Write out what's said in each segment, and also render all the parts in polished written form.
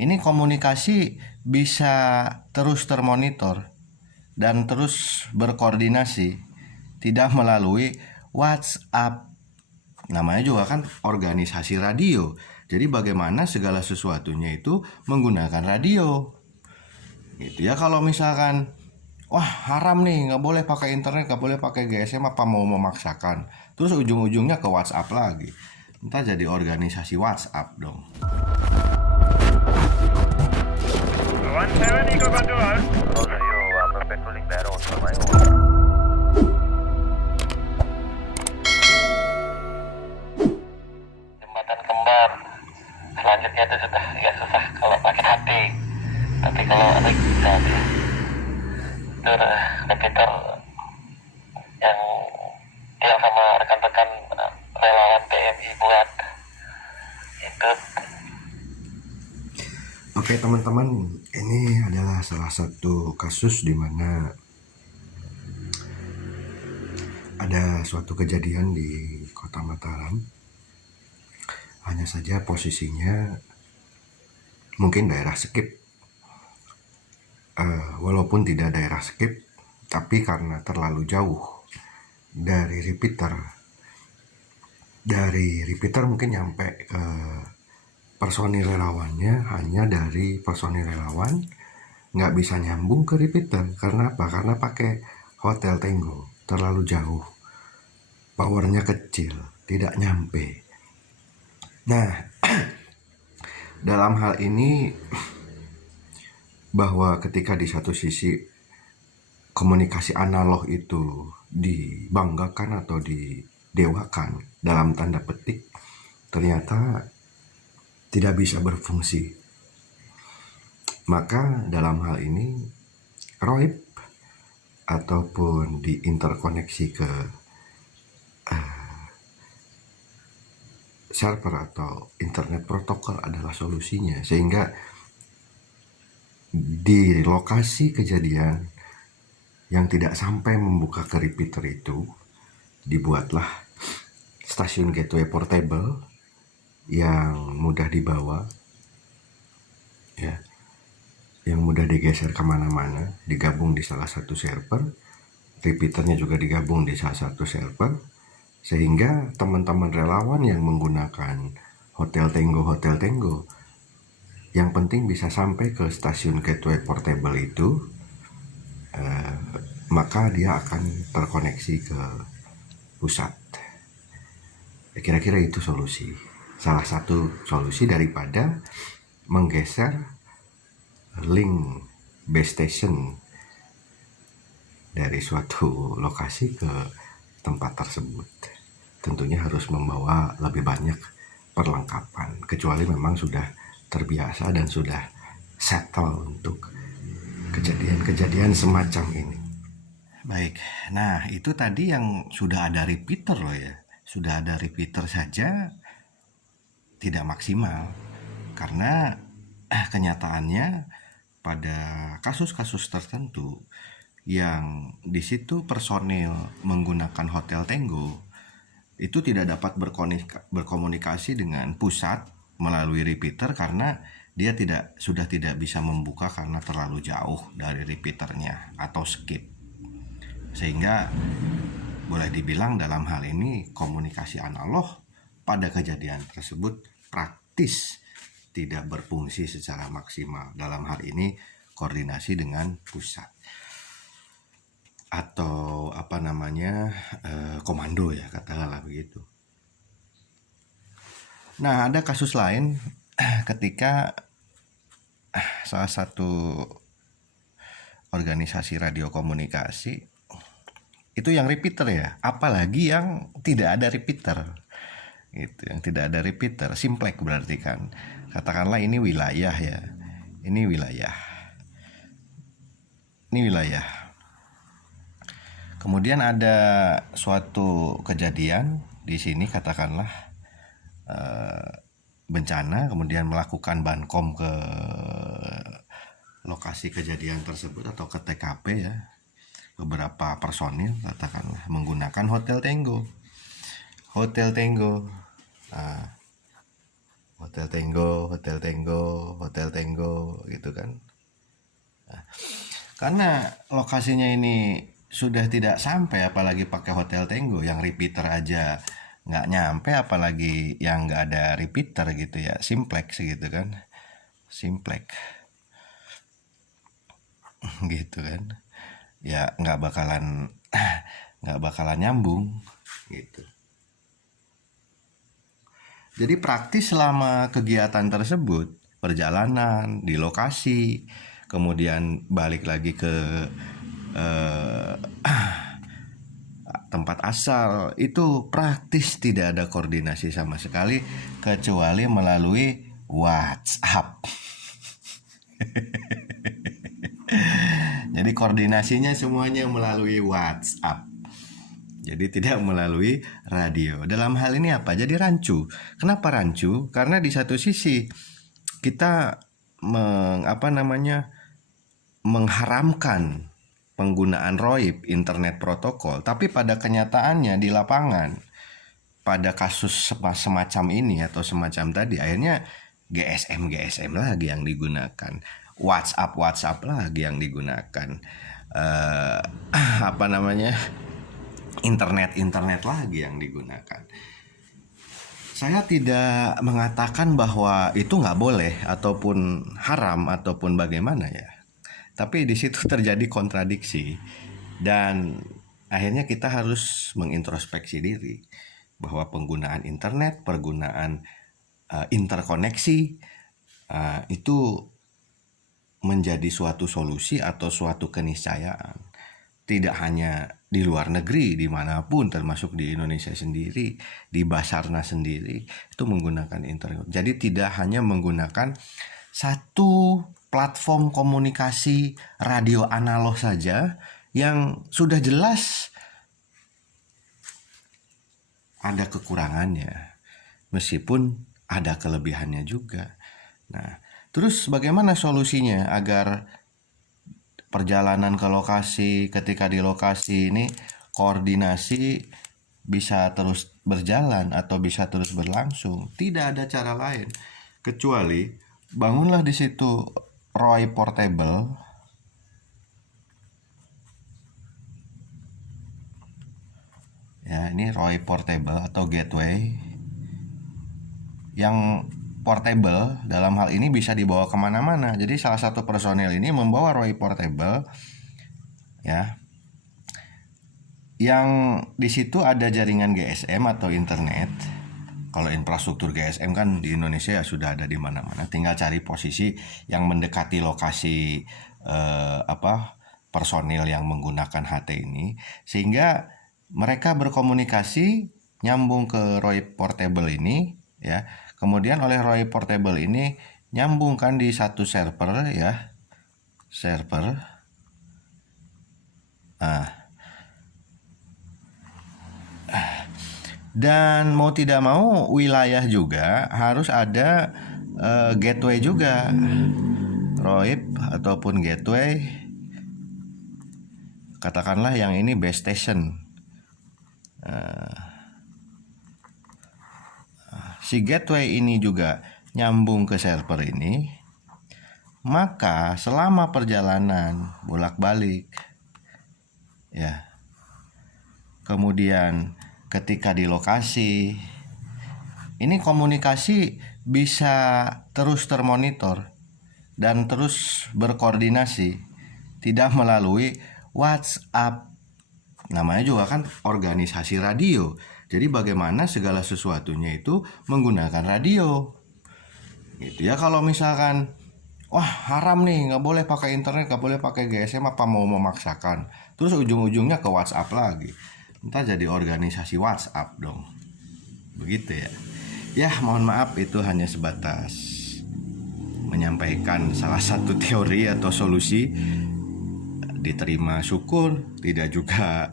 ini komunikasi bisa terus termonitor dan terus berkoordinasi, tidak melalui WhatsApp. Namanya juga kan organisasi radio. Jadi bagaimana segala sesuatunya itu menggunakan radio. Gitu ya, kalau misalkan wah haram nih, nggak boleh pakai internet, nggak boleh pakai GSM, apa mau memaksakan? Terus ujung-ujungnya ke WhatsApp lagi. Entah jadi organisasi WhatsApp dong. 170 Eagle Control. Roger, you perfect ruling barrel for my own. Jembatan kembar. Selanjutnya itu sudah ya susah kalau pakai HP. Tapi kalau ada bisa ya. Itu repeater yang sama rekan-rekan relawan PMI buat itu. Oke teman-teman, ini adalah salah satu kasus di mana ada suatu kejadian di Kota Mataram. Hanya saja posisinya mungkin daerah skip. Walaupun tidak daerah skip, tapi karena terlalu jauh dari repeater mungkin nyampe personil relawannya hanya dari personil relawan, nggak bisa nyambung ke repeater. Karena apa? Karena pakai Hotel Tenggo, terlalu jauh, powernya kecil, tidak nyampe. Nah, dalam hal ini bahwa ketika di satu sisi komunikasi analog itu dibanggakan atau didewakan dalam tanda petik, ternyata tidak bisa berfungsi. Maka dalam hal ini ROIP ataupun diinterkoneksi ke server atau internet protokol adalah solusinya, sehingga di lokasi kejadian yang tidak sampai membuka ke repeater itu dibuatlah stasiun gateway portable yang mudah dibawa, ya, yang mudah digeser kemana-mana, digabung di salah satu server, repeaternya juga digabung di salah satu server, sehingga teman-teman relawan yang menggunakan Hotel Tenggo, yang penting bisa sampai ke stasiun gateway portable itu, maka dia akan terkoneksi ke pusat. Kira-kira itu solusi. Salah satu solusi daripada menggeser link base station dari suatu lokasi ke tempat tersebut. Tentunya harus membawa lebih banyak perlengkapan, kecuali memang sudah terbiasa dan sudah settle untuk kejadian-kejadian semacam ini. Baik, nah itu tadi yang sudah ada repeater loh ya. Sudah ada repeater saja tidak maksimal, karena kenyataannya pada kasus-kasus tertentu yang di situ personil menggunakan Hotel Tenggo itu tidak dapat berkomunikasi dengan pusat melalui repeater karena dia sudah tidak bisa membuka karena terlalu jauh dari repeaternya atau skip. Sehingga boleh dibilang dalam hal ini komunikasi analog pada kejadian tersebut praktis tidak berfungsi secara maksimal. Dalam hal ini koordinasi dengan pusat atau komando ya, katakanlah begitu. Nah, ada kasus lain ketika salah satu organisasi radio komunikasi itu yang repeater ya, apalagi yang tidak ada repeater. Gitu, yang tidak ada repeater, simplex berarti kan. Katakanlah ini wilayah ya. Ini wilayah. Kemudian ada suatu kejadian di sini, katakanlah bencana, kemudian melakukan bankom ke lokasi kejadian tersebut atau ke TKP ya. Beberapa personil katakanlah menggunakan Hotel Tenggo. Hotel Tenggo, Hotel Tenggo, Hotel Tenggo gitu kan. Karena lokasinya ini sudah tidak sampai, apalagi pakai Hotel Tenggo yang repeater aja nggak nyampe, apalagi yang nggak ada repeater gitu ya, simplex gitu kan, simplex gitu kan, ya nggak bakalan nyambung gitu. Jadi praktis selama kegiatan tersebut, perjalanan di lokasi, kemudian balik lagi ke eh, tempat asal, itu praktis tidak ada koordinasi sama sekali kecuali melalui WhatsApp. Jadi koordinasinya semuanya melalui WhatsApp. Jadi tidak melalui radio. Dalam hal ini apa? Jadi rancu. Kenapa rancu? Karena di satu sisi kita mengharamkan penggunaan ROIP, internet protokol, tapi pada kenyataannya di lapangan pada kasus semacam ini atau semacam tadi, akhirnya GSM lagi yang digunakan, WhatsApp lagi yang digunakan, internet lagi yang digunakan. Saya tidak mengatakan bahwa itu nggak boleh ataupun haram ataupun bagaimana ya, tapi di situ terjadi kontradiksi dan akhirnya kita harus mengintrospeksi diri bahwa penggunaan internet, penggunaan interkoneksi itu menjadi suatu solusi atau suatu keniscayaan. Tidak hanya di luar negeri, dimanapun, termasuk di Indonesia sendiri, di Basarnas sendiri, itu menggunakan internet. Jadi tidak hanya menggunakan satu platform komunikasi radio analog saja yang sudah jelas ada kekurangannya, meskipun ada kelebihannya juga. Nah, terus bagaimana solusinya agar perjalanan ke lokasi, ketika di lokasi ini koordinasi bisa terus berjalan atau bisa terus berlangsung? Tidak ada cara lain kecuali bangunlah di situ ROI portable ya, ini ROI portable atau gateway yang portable. Dalam hal ini bisa dibawa kemana-mana. Jadi salah satu personel ini membawa ROI portable ya, yang di situ ada jaringan GSM atau internet. Kalau infrastruktur GSM kan di Indonesia ya sudah ada di mana-mana. Tinggal cari posisi yang mendekati lokasi personil yang menggunakan HT ini, sehingga mereka berkomunikasi nyambung ke ROI portable ini ya. Kemudian oleh ROI portable ini nyambungkan di satu server ya, server. Dan mau tidak mau wilayah juga harus ada gateway juga, ROIP ataupun gateway. Katakanlah yang ini base station. Si gateway ini juga nyambung ke server ini, maka selama perjalanan bolak-balik ya, kemudian ketika di lokasi ini komunikasi bisa terus termonitor dan terus berkoordinasi, tidak melalui WhatsApp. Namanya juga kan organisasi radio. Jadi bagaimana segala sesuatunya itu menggunakan radio gitu ya. Kalau misalkan wah haram nih, nggak boleh pakai internet, nggak boleh pakai GSM, apa mau memaksakan, terus ujung-ujungnya ke WhatsApp lagi, entah jadi organisasi WhatsApp dong, begitu ya. Ya mohon maaf, itu hanya sebatas menyampaikan salah satu teori atau solusi. Diterima syukur, tidak juga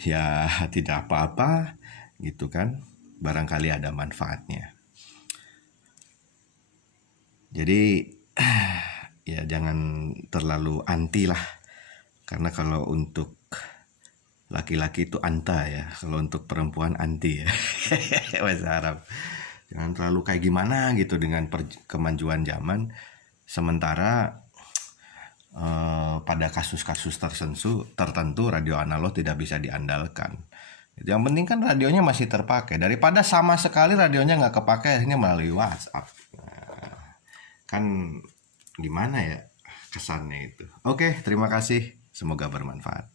ya tidak apa-apa gitu kan, barangkali ada manfaatnya. Jadi ya jangan terlalu anti lah, karena kalau untuk laki-laki itu anta ya, kalau untuk perempuan anti ya. Bahasa Arab. Jangan terlalu kayak gimana gitu dengan kemajuan zaman. Sementara pada kasus-kasus tertentu radio analog tidak bisa diandalkan. Yang penting kan radionya masih terpakai, daripada sama sekali radionya nggak kepakai akhirnya melalui WhatsApp. Nah, kan gimana ya kesannya itu. Oke, terima kasih, semoga bermanfaat.